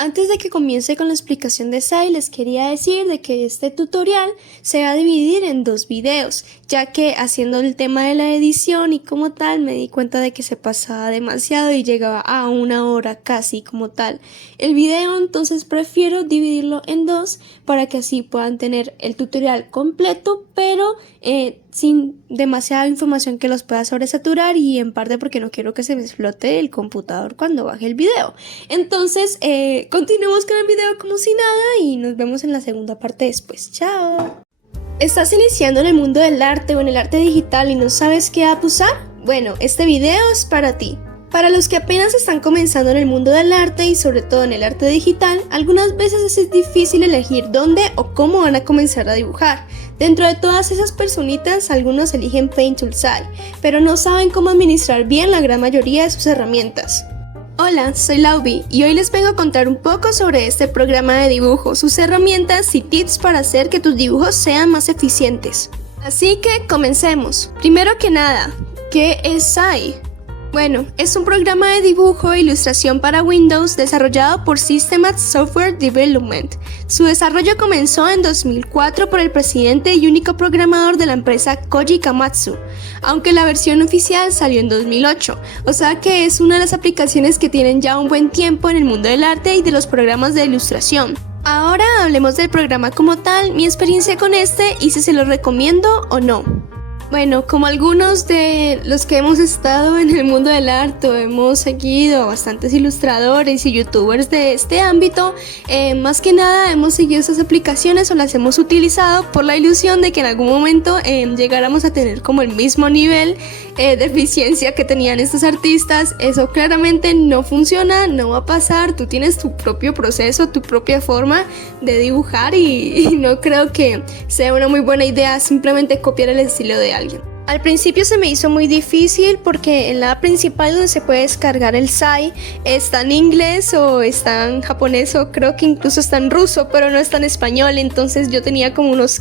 Antes de que comience con la explicación de SAI, les quería decir de que este tutorial se va a dividir en dos videos, ya que haciendo el tema de la edición y como tal me di cuenta de que se pasaba demasiado y llegaba a 1 hora casi como tal el video, entonces prefiero dividirlo en dos para que así puedan tener el tutorial completo, pero sin demasiada información que los pueda sobresaturar y en parte porque no quiero que se me explote el computador cuando baje el video. Entonces continuemos con el video como si nada y nos vemos en la segunda parte después. ¡Chao! ¿Estás iniciando en el mundo del arte o en el arte digital y no sabes qué app usar? Bueno, este video es para ti. Para los que apenas están comenzando en el mundo del arte y sobre todo en el arte digital, algunas veces es difícil elegir dónde o cómo van a comenzar a dibujar. Dentro de todas esas personitas, algunos eligen Paint Tool SAI, pero no saben cómo administrar bien la gran mayoría de sus herramientas. Hola, soy Laubi y hoy les vengo a contar un poco sobre este programa de dibujo, sus herramientas y tips para hacer que tus dibujos sean más eficientes. Así que comencemos. Primero que nada, ¿qué es SAI? Bueno, es un programa de dibujo e ilustración para Windows desarrollado por Systematic Software Development. Su desarrollo comenzó en 2004 por el presidente y único programador de la empresa Koji Kamatsu, aunque la versión oficial salió en 2008, o sea que es una de las aplicaciones que tienen ya un buen tiempo en el mundo del arte y de los programas de ilustración. Ahora hablemos del programa como tal, mi experiencia con este y si se lo recomiendo o no. Bueno, como algunos de los que hemos estado en el mundo del arte, hemos seguido a bastantes ilustradores y youtubers de este ámbito, más que nada hemos seguido estas aplicaciones o las hemos utilizado por la ilusión de que en algún momento llegáramos a tener como el mismo nivel de eficiencia que tenían estos artistas. Eso claramente no funciona, no va a pasar. Tú tienes tu propio proceso, tu propia forma de dibujar y no creo que sea una muy buena idea simplemente copiar el estilo de alguien. Al principio se me hizo muy difícil porque en la app principal donde se puede descargar el SAI está en inglés o está en japonés o creo que incluso está en ruso, pero no está en español. Entonces yo tenía como unos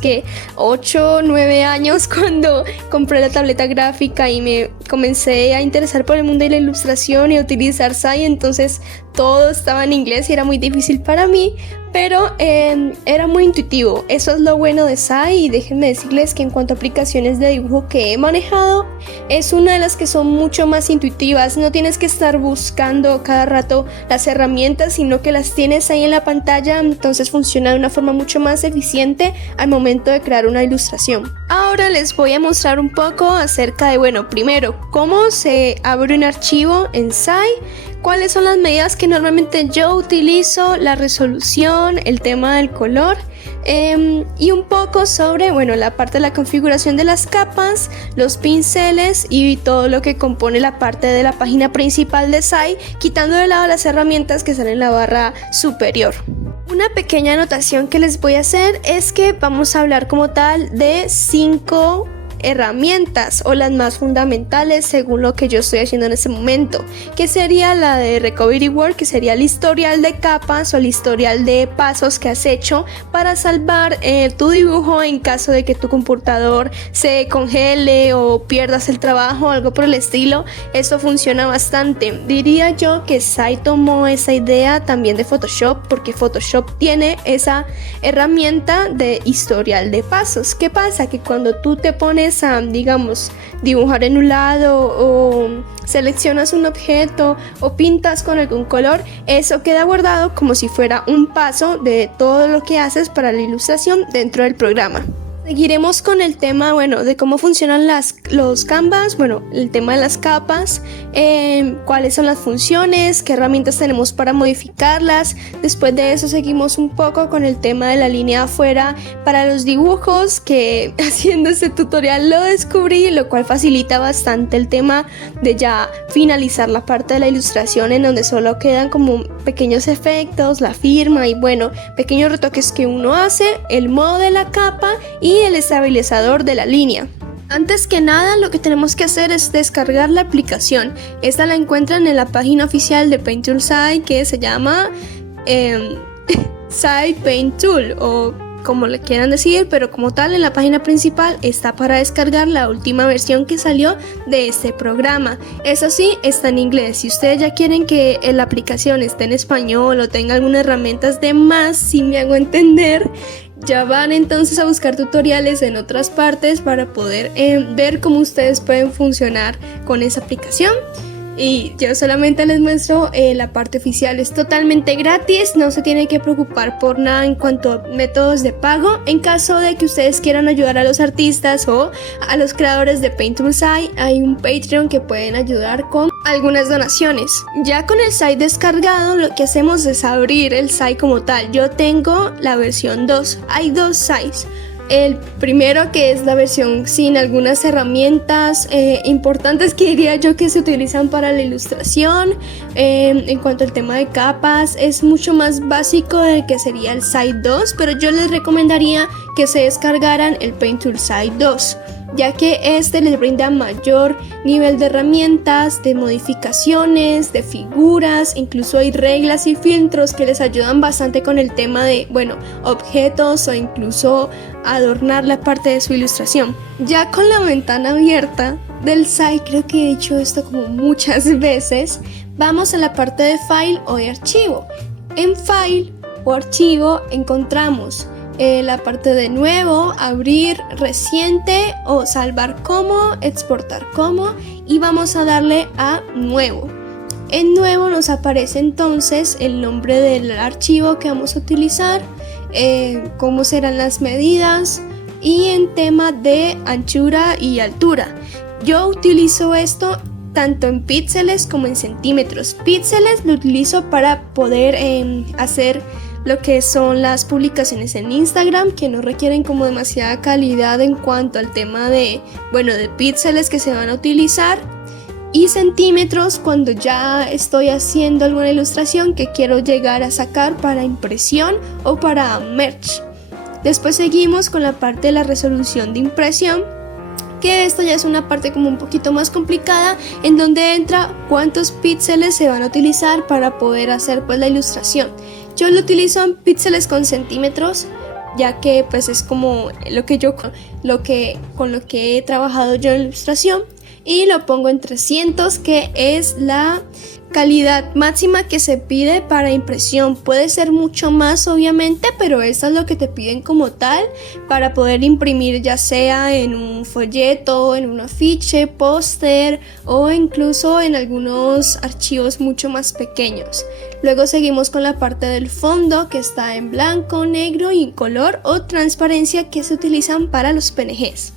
8 o 9 años cuando compré la tableta gráfica y me comencé a interesar por el mundo de la ilustración y a utilizar SAI. Entonces todo estaba en inglés y era muy difícil para mí, pero era muy intuitivo. Eso es lo bueno de SAI y déjenme decirles que en cuanto a aplicaciones de dibujo que he manejado, es una de las que son mucho más intuitivas. No tienes que estar buscando cada rato las herramientas, sino que las tienes ahí en la pantalla, entonces funciona de una forma mucho más eficiente al momento de crear una ilustración. Ahora les voy a mostrar un poco acerca de, bueno, primero, cómo se abre un archivo en SAI, cuáles son las medidas que normalmente yo utilizo, la resolución, el tema del color y un poco sobre, bueno, la parte de la configuración de las capas, los pinceles y todo lo que compone la parte de la página principal de SAI, quitando de lado las herramientas que están en la barra superior. Una pequeña anotación que les voy a hacer es que vamos a hablar como tal de 5 herramientas o las más fundamentales según lo que yo estoy haciendo en este momento, que sería la de Recovery Work, que sería el historial de capas o el historial de pasos que has hecho para salvar tu dibujo en caso de que tu computador se congele o pierdas el trabajo o algo por el estilo. Esto funciona bastante. Diría yo que SAI tomó esa idea también de Photoshop, porque Photoshop tiene esa herramienta de historial de pasos. ¿Qué pasa? Que cuando tú te pones a, digamos, dibujar en un lado o seleccionas un objeto o pintas con algún color, eso queda guardado como si fuera un paso de todo lo que haces para la ilustración dentro del programa. Seguiremos con el tema, bueno, de cómo funcionan los canvas, bueno, el tema de las capas, cuáles son las funciones, qué herramientas tenemos para modificarlas. Después de eso seguimos un poco con el tema de la línea afuera para los dibujos, que haciendo este tutorial lo descubrí, lo cual facilita bastante el tema de ya finalizar la parte de la ilustración en donde solo quedan como pequeños efectos, la firma y bueno, pequeños retoques que uno hace, el modo de la capa y el estabilizador de la línea. Antes que nada, lo que tenemos que hacer es descargar la aplicación. Esta la encuentran en la página oficial de Paint Tool SAI, que se llama SAI Paint Tool o como le quieran decir, pero como tal en la página principal está para descargar la última versión que salió de este programa. Eso sí, está en inglés. Si ustedes ya quieren que la aplicación esté en español o tenga algunas herramientas de más, si me hago entender, ya van entonces a buscar tutoriales en otras partes para poder ver cómo ustedes pueden funcionar con esa aplicación. Y yo solamente les muestro la parte oficial. Es totalmente gratis, no se tiene que preocupar por nada en cuanto a métodos de pago. En caso de que ustedes quieran ayudar a los artistas o a los creadores de Paint Tool Site, hay un Patreon que pueden ayudar con algunas donaciones. Ya con el site descargado, lo que hacemos es abrir el site como tal. Yo tengo la versión 2, hay dos sites. El primero, que es la versión sin algunas herramientas importantes que diría yo que se utilizan para la ilustración. En cuanto al tema de capas, es mucho más básico del que sería el Site 2, pero yo les recomendaría que se descargaran el Paint Tool Site 2, ya que este les brinda mayor nivel de herramientas, de modificaciones, de figuras, incluso hay reglas y filtros que les ayudan bastante con el tema de, objetos o incluso adornar la parte de su ilustración. Ya con la ventana abierta del site, creo que he hecho esto como muchas veces, vamos a la parte de File o de Archivo. En File o Archivo encontramos la parte de Nuevo, Abrir, Reciente o Salvar como, Exportar como, y vamos a darle a Nuevo. En Nuevo nos aparece entonces el nombre del archivo que vamos a utilizar, cómo serán las medidas y en tema de anchura y altura. Yo utilizo esto tanto en píxeles como en centímetros. Píxeles lo utilizo para poder hacer lo que son las publicaciones en Instagram, que no requieren como demasiada calidad en cuanto al tema de píxeles que se van a utilizar, y centímetros cuando ya estoy haciendo alguna ilustración que quiero llegar a sacar para impresión o para merch. Después seguimos con la parte de la resolución de impresión, que esto ya es una parte como un poquito más complicada, en donde entra cuántos píxeles se van a utilizar para poder hacer pues la ilustración. Yo lo utilizo en píxeles con centímetros, ya que pues es como con lo que he trabajado yo en ilustración, y lo pongo en 300, que es la calidad máxima que se pide para impresión. Puede ser mucho más obviamente, pero eso es lo que te piden como tal para poder imprimir, ya sea en un folleto, en un afiche, póster o incluso en algunos archivos mucho más pequeños. Luego seguimos con la parte del fondo, que está en blanco, negro y color o transparencia, que se utilizan para los PNGs.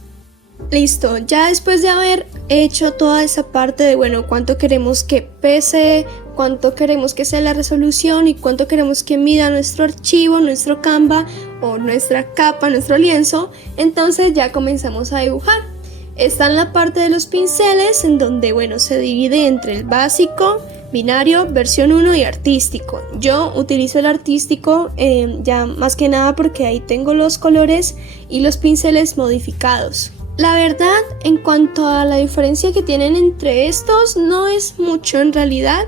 Listo, ya después de haber hecho toda esa parte de cuánto queremos que pese, cuánto queremos que sea la resolución y cuánto queremos que mida nuestro archivo, nuestro Canva o nuestra capa, nuestro lienzo, entonces ya comenzamos a dibujar. Está en la parte de los pinceles, en donde se divide entre el básico, binario, versión 1 y artístico. Yo utilizo el artístico ya más que nada porque ahí tengo los colores y los pinceles modificados. La verdad, en cuanto a la diferencia que tienen entre estos, no es mucho en realidad.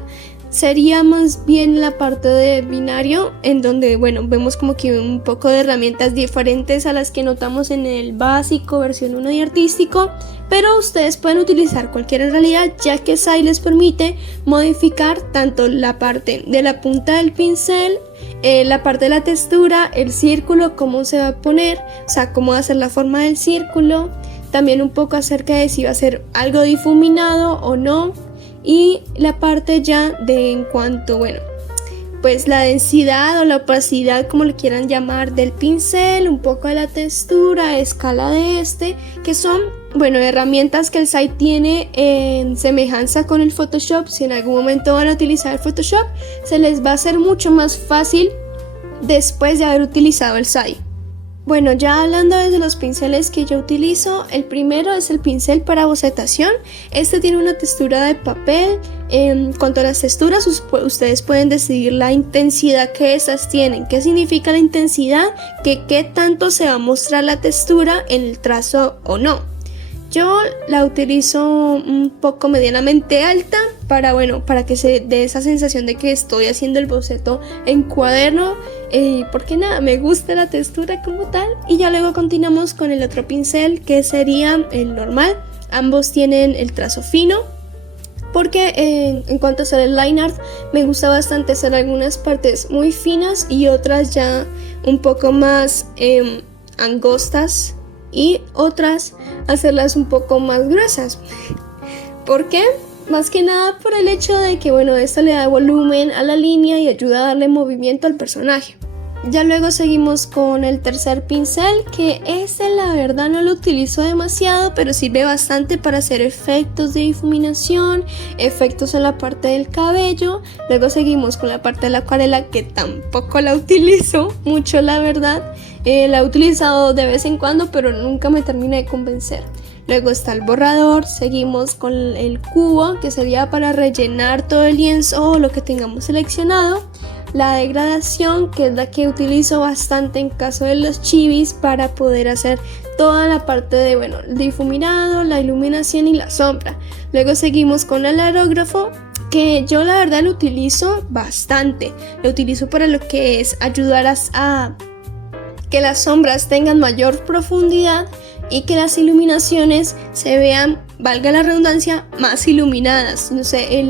Sería más bien la parte de binario, en donde vemos como que un poco de herramientas diferentes a las que notamos en el básico, versión 1 y artístico, pero ustedes pueden utilizar cualquiera en realidad, ya que Sai les permite modificar tanto la parte de la punta del pincel, la parte de la textura, el círculo, cómo se va a poner, o sea, cómo va a ser la forma del círculo, también un poco acerca de si va a ser algo difuminado o no, y la parte ya de en cuanto, pues la densidad o la opacidad, como le quieran llamar, del pincel, un poco de la textura, escala de que son, herramientas que el site tiene en semejanza con el Photoshop. Si en algún momento van a utilizar el Photoshop, se les va a hacer mucho más fácil después de haber utilizado el site. Ya hablando de los pinceles que yo utilizo, el primero es el pincel para bocetación. Este tiene una textura de papel. En cuanto a las texturas, ustedes pueden decidir la intensidad que estas tienen. ¿Qué significa la intensidad? Que qué tanto se va a mostrar la textura en el trazo o no. Yo la utilizo un poco medianamente alta para que se dé esa sensación de que estoy haciendo el boceto en cuaderno, porque nada, me gusta la textura como tal. Y ya luego continuamos con el otro pincel, que sería el normal. Ambos tienen el trazo fino, porque en cuanto a hacer el line art, me gusta bastante hacer algunas partes muy finas y otras ya un poco más angostas, y otras hacerlas un poco más gruesas. ¿Por qué? Más que nada por el hecho de que, bueno, esto le da volumen a la línea y ayuda a darle movimiento al personaje. Ya luego seguimos con el tercer pincel, que este la verdad no lo utilizo demasiado, pero sirve bastante para hacer efectos de difuminación, efectos en la parte del cabello. Luego seguimos con la parte de la acuarela, que tampoco la utilizo mucho, la verdad. La he utilizado de vez en cuando, pero nunca me termina de convencer. Luego está el borrador, seguimos con el cubo, que sería para rellenar todo el lienzo o lo que tengamos seleccionado. La degradación, que es la que utilizo bastante en caso de los chivis para poder hacer toda la parte de, bueno, el difuminado, la iluminación y la sombra. Luego seguimos con el aerógrafo, que yo la verdad lo utilizo bastante. Lo utilizo para lo que es ayudar a que las sombras tengan mayor profundidad y que las iluminaciones se vean, valga la redundancia, más iluminadas. No sé,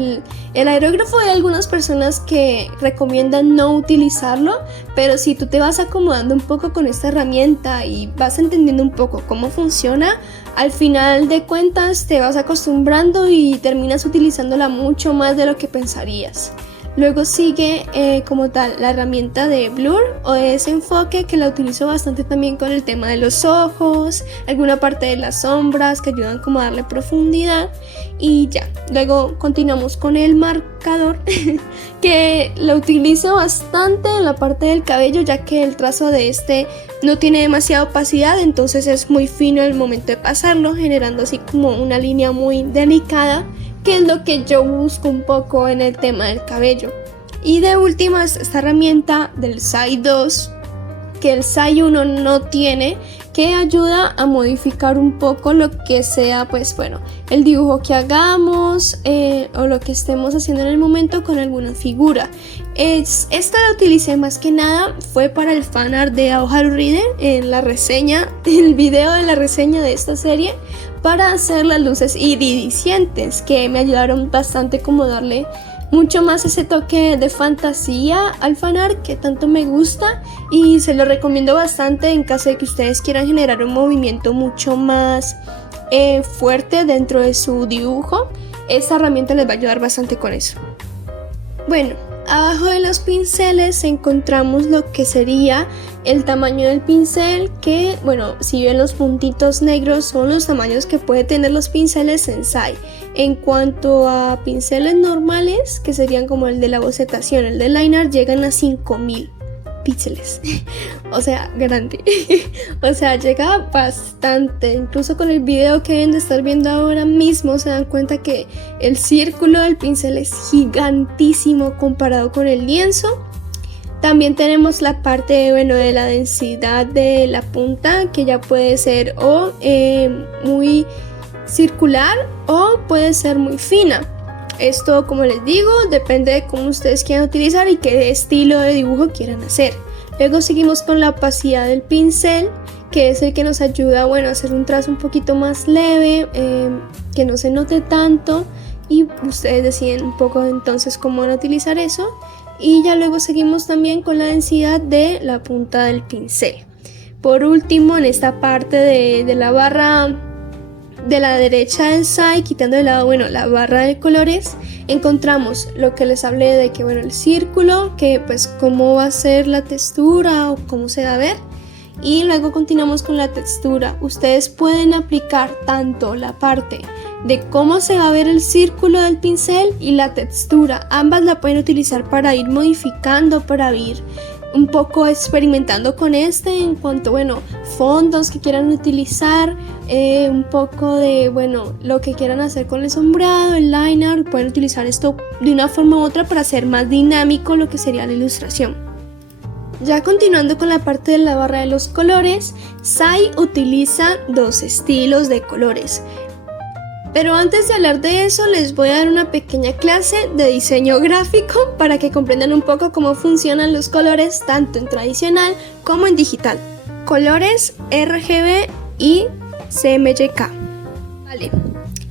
el aerógrafo, hay algunas personas que recomiendan no utilizarlo, pero si tú te vas acomodando un poco con esta herramienta y vas entendiendo un poco cómo funciona, al final de cuentas te vas acostumbrando y terminas utilizándola mucho más de lo que pensarías. Luego sigue como tal la herramienta de blur o de desenfoque, que la utilizo bastante también con el tema de los ojos, alguna parte de las sombras que ayudan como a darle profundidad. Y ya, luego continuamos con el marcador que lo utilizo bastante en la parte del cabello, ya que el trazo de este no tiene demasiada opacidad, entonces es muy fino el momento de pasarlo, generando así como una línea muy delicada, que es lo que yo busco un poco en el tema del cabello. Y de última es esta herramienta del SAI 2, que el SAI 1 no tiene, que ayuda a modificar un poco lo que sea, pues bueno, el dibujo que hagamos o lo que estemos haciendo en el momento con alguna figura. Esta la utilicé más que nada, fue para el fanart de Aoharu Reader, en la reseña, el video de la reseña de esta serie, para hacer las luces iridiscentes, que me ayudaron bastante como darle mucho más ese toque de fantasía al fanart que tanto me gusta, y se lo recomiendo bastante en caso de que ustedes quieran generar un movimiento mucho más fuerte dentro de su dibujo. Esta herramienta les va a ayudar bastante con eso. Bueno, abajo de los pinceles encontramos lo que sería el tamaño del pincel, que bueno, si ven los puntitos negros son los tamaños que puede tener los pinceles Sensai. En cuanto a pinceles normales, que serían como el de la bocetación, el de line art, llegan a 5000 píxeles. O sea, grande. O sea, llega bastante. Incluso con el video que deben de estar viendo ahora mismo se dan cuenta que el círculo del pincel es gigantísimo comparado con el lienzo. También tenemos la parte, bueno, de la densidad de la punta, que ya puede ser o muy circular o puede ser muy fina. Esto, como les digo, depende de cómo ustedes quieran utilizar y qué estilo de dibujo quieran hacer. Luego seguimos con la opacidad del pincel, que es el que nos ayuda, bueno, a hacer un trazo un poquito más leve, que no se note tanto, y ustedes deciden un poco entonces cómo van a utilizar eso. Y ya luego seguimos también con la densidad de la punta del pincel. Por último, en esta parte de la barra de la derecha del SAI, quitando de lado, bueno, la barra de colores, encontramos lo que les hablé de que, bueno, el círculo, que pues cómo va a ser la textura o cómo se va a ver. Y luego continuamos con la textura. Ustedes pueden aplicar tanto la parte de cómo se va a ver el círculo del pincel y la textura. Ambas la pueden utilizar para ir modificando, para ir un poco experimentando con en cuanto, bueno, fondos que quieran utilizar, un poco de, bueno, lo que quieran hacer con el sombreado, el liner. Pueden utilizar esto de una forma u otra para hacer más dinámico lo que sería la ilustración. Ya continuando con la parte de la barra de los colores, SAI utiliza dos estilos de colores. Pero antes de hablar de eso, les voy a dar una pequeña clase de diseño gráfico para que comprendan un poco cómo funcionan los colores tanto en tradicional como en digital. Colores RGB y CMYK. Vale.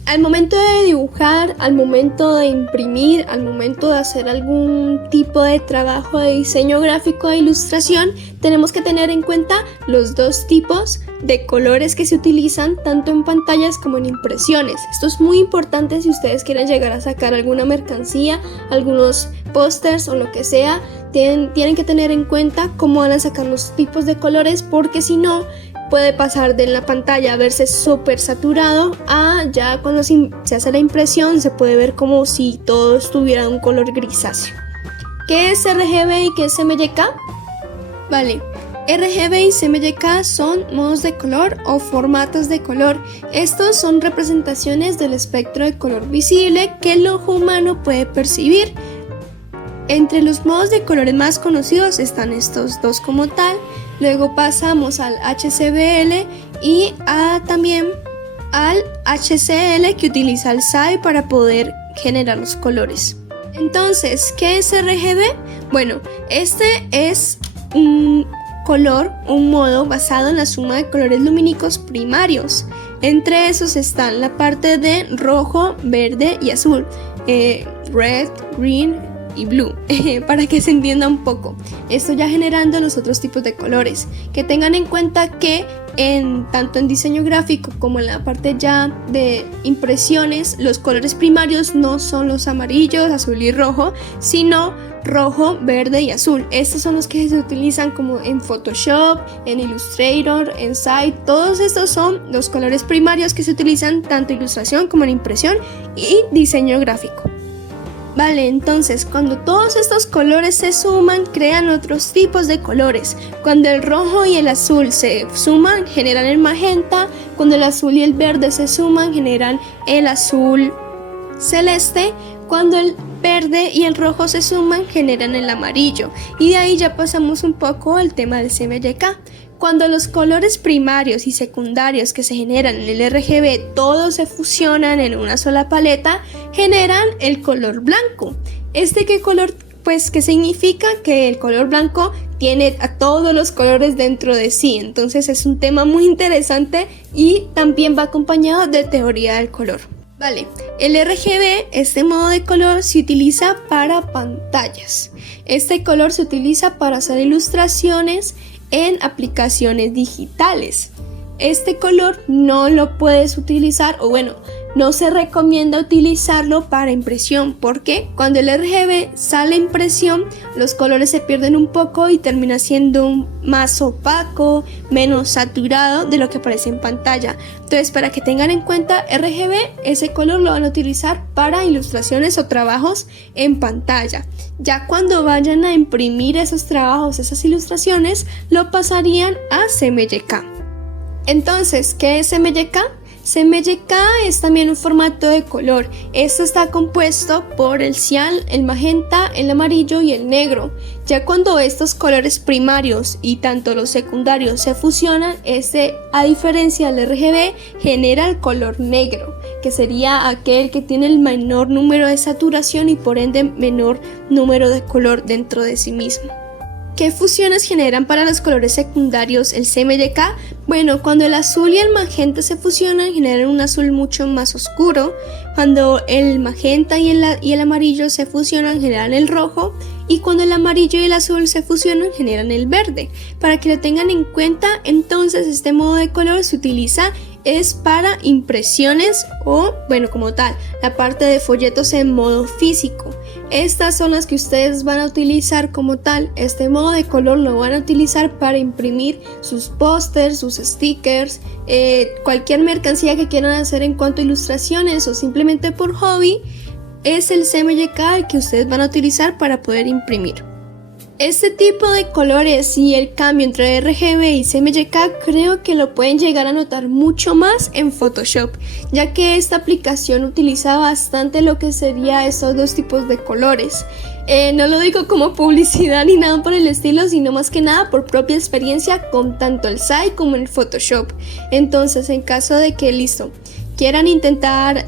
Al momento de dibujar, al momento de imprimir, al momento de hacer algún tipo de trabajo de diseño gráfico de ilustración, tenemos que tener en cuenta los dos tipos de colores que se utilizan tanto en pantallas como en impresiones. Esto es muy importante si ustedes quieren llegar a sacar alguna mercancía, algunos pósters o lo que sea. Tienen que tener en cuenta cómo van a sacar los tipos de colores, porque si no, puede pasar de en la pantalla a verse súper saturado a ya cuando se hace la impresión se puede ver como si todo estuviera de un color grisáceo. ¿Qué es RGB y qué es CMYK? Vale, RGB y CMYK son modos de color o formatos de color. Estos son representaciones del espectro de color visible que el ojo humano puede percibir. Entre los modos de colores más conocidos están estos dos como tal. Luego pasamos al HCBL y también al HCL, que utiliza el SAI para poder generar los colores. Entonces, ¿qué es RGB? Bueno, este es un color, un modo basado en la suma de colores lumínicos primarios. Entre esos están la parte de rojo, verde y azul, red, green y blue, para que se entienda un poco. Esto ya generando los otros tipos de colores. Que tengan en cuenta que tanto en diseño gráfico como en la parte ya de impresiones, los colores primarios no son los amarillos, azul y rojo, sino rojo, verde y azul. Estos son los que se utilizan como en Photoshop, en Illustrator, en SAI. Todos estos son los colores primarios que se utilizan tanto en ilustración como en impresión y diseño gráfico. Vale, entonces cuando todos estos colores se suman, crean otros tipos de colores. Cuando el rojo y el azul se suman, generan el magenta. Cuando el azul y el verde se suman, generan el azul celeste. Cuando el verde y el rojo se suman, generan el amarillo. Y de ahí ya pasamos un poco al tema del CMYK. Cuando los colores primarios y secundarios que se generan en el RGB todos se fusionan en una sola paleta, generan el color blanco. ¿Qué color? Pues que significa que el color blanco tiene a todos los colores dentro de sí. Entonces es un tema muy interesante y también va acompañado de teoría del color. Vale, el RGB, este modo de color, se utiliza para pantallas. Este color se utiliza para hacer ilustraciones en aplicaciones digitales. Este color no lo puedes utilizar, o bueno, no se recomienda utilizarlo para impresión, porque cuando el RGB sale a impresión, los colores se pierden un poco y termina siendo más opaco, menos saturado de lo que aparece en pantalla. Entonces, para que tengan en cuenta, RGB, ese color lo van a utilizar para ilustraciones o trabajos en pantalla. Ya cuando vayan a imprimir esos trabajos, esas ilustraciones, lo pasarían a CMYK. Entonces, ¿qué es CMYK? CMYK es también un formato de color. Esto está compuesto por el cian, el magenta, el amarillo y el negro. Ya cuando estos colores primarios y tanto los secundarios se fusionan, a diferencia del RGB, genera el color negro, que sería aquel que tiene el menor número de saturación y por ende menor número de color dentro de sí mismo. ¿Qué fusiones generan para los colores secundarios el CMYK? Bueno, cuando el azul y el magenta se fusionan, generan un azul mucho más oscuro. Cuando el magenta y el amarillo se fusionan, generan el rojo. Y cuando el amarillo y el azul se fusionan, generan el verde. Para que lo tengan en cuenta, entonces este modo de color se utiliza para impresiones o, bueno, como tal, la parte de folletos en modo físico. Estas son las que ustedes van a utilizar como tal. Este modo de color lo van a utilizar para imprimir sus pósters, sus stickers, cualquier mercancía que quieran hacer en cuanto a ilustraciones o simplemente por hobby. Es el CMYK el que ustedes van a utilizar para poder imprimir. Este tipo de colores y el cambio entre RGB y CMYK creo que lo pueden llegar a notar mucho más en Photoshop, ya que esta aplicación utiliza bastante lo que sería estos dos tipos de colores. No lo digo como publicidad ni nada por el estilo, sino más que nada por propia experiencia con tanto el SAI como el Photoshop. Entonces, en caso de que, listo, quieran intentar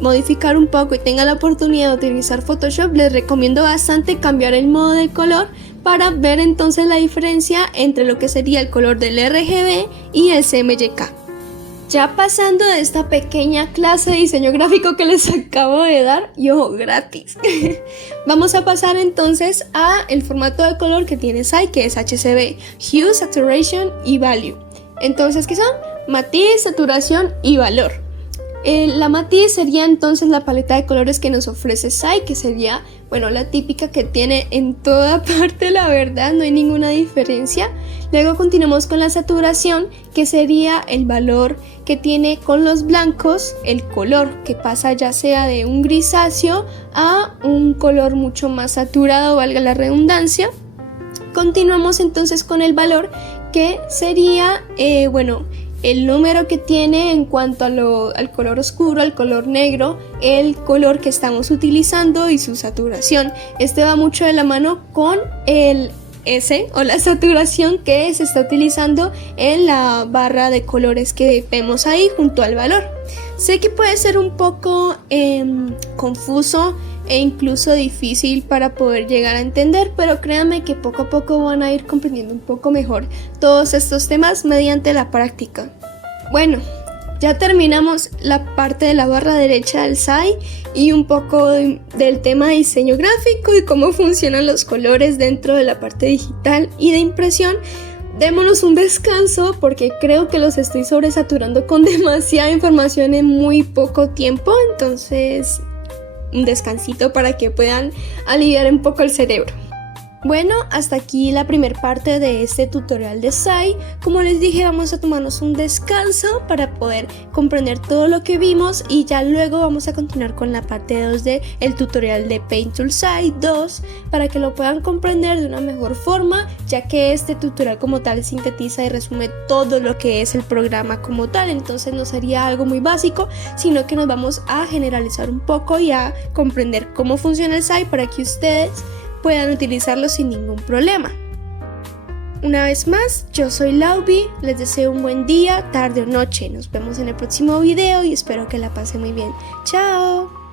modificar un poco y tengan la oportunidad de utilizar Photoshop, les recomiendo bastante cambiar el modo de color para ver entonces la diferencia entre lo que sería el color del RGB y el CMYK. Ya pasando de esta pequeña clase de diseño gráfico que les acabo de dar, y ojo, gratis, vamos a pasar entonces a el formato de color que tiene SAI, que es HSV, Hue, Saturation y Value. Entonces, ¿qué son? Matiz, saturación y valor. La matiz sería entonces la paleta de colores que nos ofrece SAI, que sería, bueno, la típica que tiene en toda parte, la verdad, no hay ninguna diferencia. Luego continuamos con la saturación, que sería el valor que tiene con los blancos, el color que pasa ya sea de un grisáceo a un color mucho más saturado, valga la redundancia. Continuamos entonces con el valor, que sería, el número que tiene en cuanto al color oscuro, al color negro, el color que estamos utilizando y su saturación. Este va mucho de la mano con el S o la saturación que se está utilizando en la barra de colores que vemos ahí junto al valor. Sé que puede ser un poco confuso e incluso difícil para poder llegar a entender, pero créanme que poco a poco van a ir comprendiendo un poco mejor todos estos temas mediante la práctica. Bueno, ya terminamos la parte de la barra derecha del SAI y un poco del tema de diseño gráfico y cómo funcionan los colores dentro de la parte digital y de impresión. Démonos un descanso porque creo que los estoy sobresaturando con demasiada información en muy poco tiempo, entonces un descansito para que puedan aliviar un poco el cerebro. Bueno, hasta aquí la primera parte de este tutorial de SAI. Como les dije, vamos a tomarnos un descanso para poder comprender todo lo que vimos y ya luego vamos a continuar con la parte 2 del tutorial de Paint Tool SAI 2 para que lo puedan comprender de una mejor forma, ya que este tutorial como tal sintetiza y resume todo lo que es el programa como tal, entonces no sería algo muy básico, sino que nos vamos a generalizar un poco y a comprender cómo funciona el SAI para que ustedes puedan utilizarlo sin ningún problema. Una vez más, yo soy Laubi, les deseo un buen día, tarde o noche. Nos vemos en el próximo video y espero que la pasen muy bien. ¡Chao!